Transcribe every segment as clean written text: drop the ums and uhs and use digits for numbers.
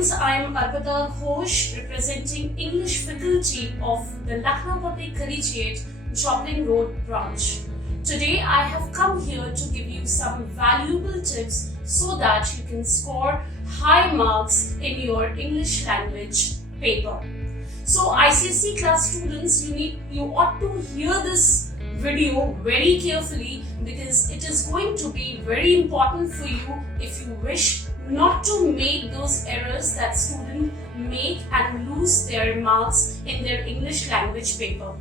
students, I am Arpita Ghosh, representing English faculty of the LUCKNOW Public Collegiate, JOPLING Road branch. Today I have come here to give you some valuable tips so that you can score high marks in your English language paper. So ICSE class students, you ought to hear this video very carefully because it is going to be very important for you if you wish not to make those errors that students make and lose their marks in their English language paper.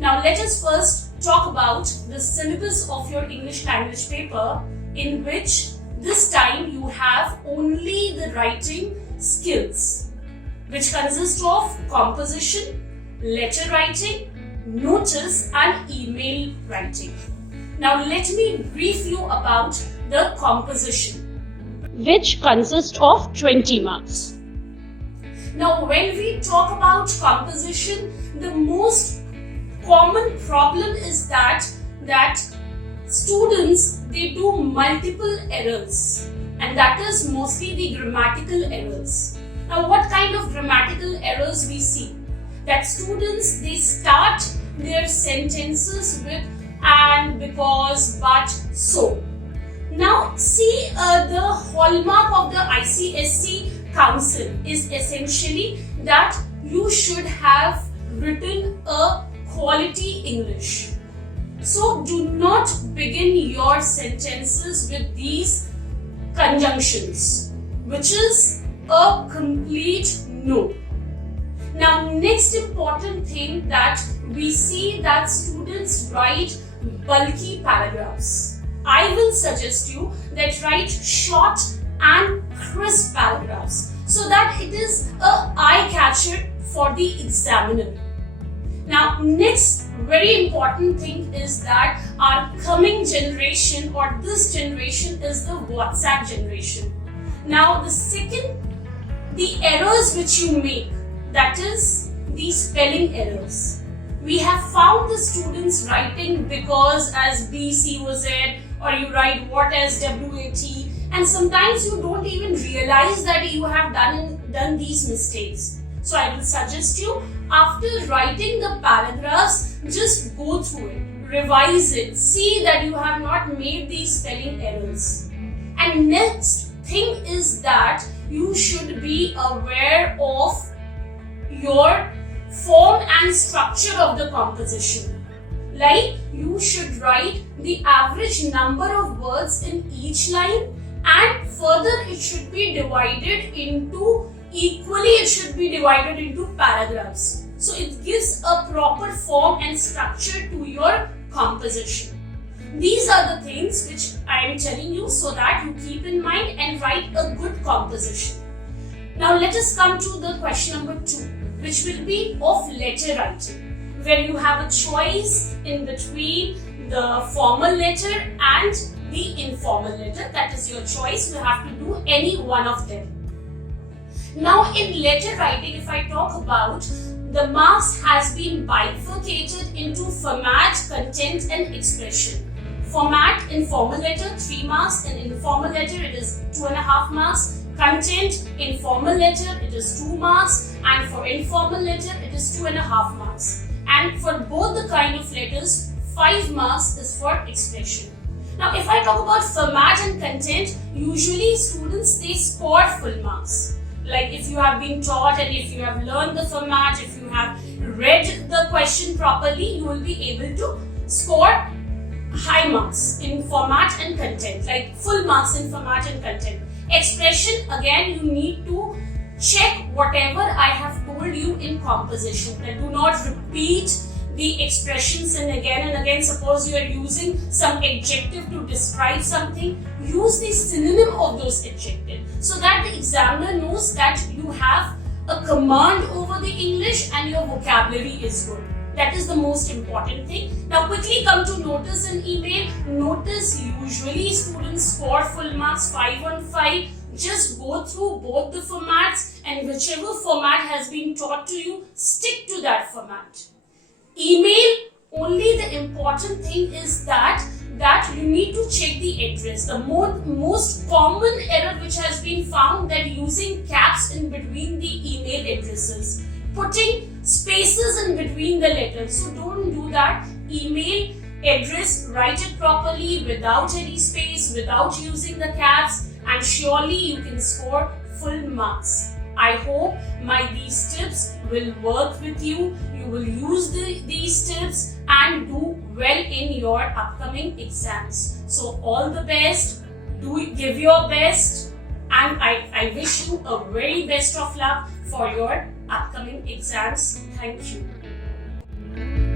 Now let us first talk about the syllabus of your English language paper, in which this time you have only the writing skills, which consist of composition, letter writing, notice and email writing. Now let me brief you about the composition, which consists of 20 marks. Now when we talk about composition, the most common problem is that students, they do multiple errors, and that is mostly the grammatical errors. Now what kind of grammatical errors we see? That students, they start their sentences with and, because, but, so. Now see, the hallmark of the ICSE council is essentially that you should have written a quality English. So do not begin your sentences with these conjunctions, which is a complete no. Now next important thing that we see, that students write bulky paragraphs. I will suggest you that write short and crisp paragraphs so that it is an eye catcher for the examiner. Now next very important thing is that our coming generation, or this generation, is the WhatsApp generation. Now the errors which you make, that is the spelling errors. We have found the students writing because as B, C, O, Z, or you write what as WAT, and sometimes you don't even realize that you have done these mistakes. So I will suggest you, after writing the paragraphs, just go through it, revise it, see that you have not made these spelling errors. And next thing is that you should be aware of your form and structure of the composition. Like you should write the average number of words in each line, and further it should be divided into paragraphs. So it gives a proper form and structure to your composition. These are the things which I am telling you so that you keep in mind and write a good composition. Now let us come to the question number 2, which will be of letter writing, where you have a choice in between the formal letter and the informal letter. That is your choice. You have to do any one of them. Now in letter writing, if I talk about, the marks has been bifurcated into format, content and expression. Format in formal letter 3 marks, in informal letter it is 2.5 marks. Content in formal letter it is 2 marks, and for informal letter it is 2.5 marks. And for both the kind of letters, 5 marks is for expression. Now if I talk about format and content, usually students, they score full marks. Like if you have been taught and if you have learned the format, if you have read the question properly, you will be able to score high marks in format and content, like full marks in format and content. Expression, again, you need to check whatever I have told you in composition, and do not repeat the expressions and again. Suppose you are using some adjective to describe something, use the synonym of those adjectives so that the examiner knows that you have a command over the English and your vocabulary is good. That is the most important thing. Now quickly come to notice and email. Notice, usually students score full marks 5 on 5. Just go through both the formats, and whichever format has been taught to you, stick to that format. Email, only the important thing is that you need to check the address. The most common error which has been found, that using caps in between the email addresses, putting spaces in between the letters. So don't do that. Email address, write it properly without any space, without using the caps, and surely you can score full marks. I hope these tips will work with you. You will use these tips and do well in your upcoming exams. So all the best. Give your best, and I wish you a very best of luck for your upcoming exams. Thank you.